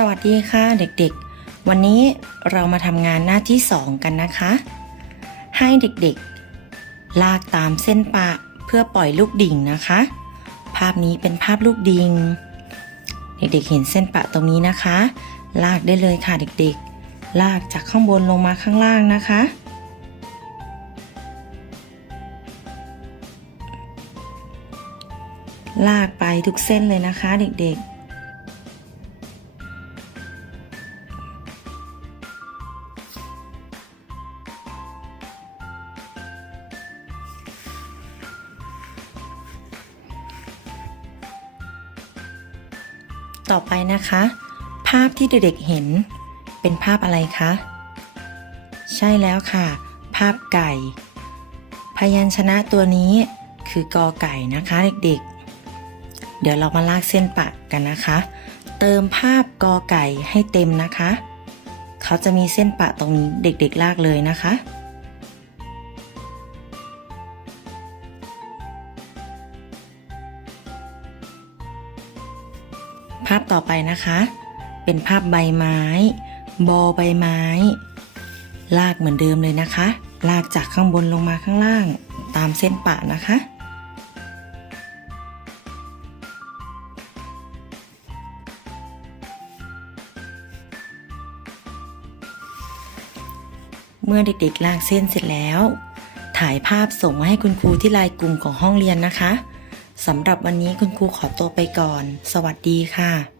สวัสดีค่ะเด็กๆ วันนี้เรามาทำงานหน้าที่ 2 กันนะคะ ให้เด็กๆ ลากตามเส้นปะเพื่อปล่อยลูกดิ่งนะคะ ภาพนี้เป็นภาพลูกดิ่งเด็กๆ เห็นเส้นปะตรงนี้นะคะ ลากได้เลยค่ะเด็กๆ ลากจากข้างบนลงมาข้างล่างนะคะ ลากไปทุกเส้นเลยนะคะเด็กๆ ต่อไปนะคะ ภาพที่เด็กๆเห็น เป็นภาพอะไรคะ ใช่แล้วค่ะ ภาพไก่ พยัญชนะตัวนี้คือกอไก่นะคะเด็กๆ เดี๋ยวเรามาลากเส้นปะกันนะคะ เติมภาพกอไก่ให้เต็มนะคะ เขาจะมีเส้นปะตรงนี้เด็กๆลากเลยนะคะ ภาพต่อไปนะคะ เป็นภาพใบไม้ บอใบไม้ ลากเหมือนเดิมเลยนะคะ ลากจากข้างบนลงมาข้างล่างตามเส้นปะนะคะ เมื่อเด็กๆลากเส้นเสร็จแล้ว ถ่ายภาพส่งมาให้คุณครูที่ไลน์กลุ่มของห้องเรียนนะคะ สำหรับวันนี้คุณครูขอตัวไปก่อน สวัสดีค่ะ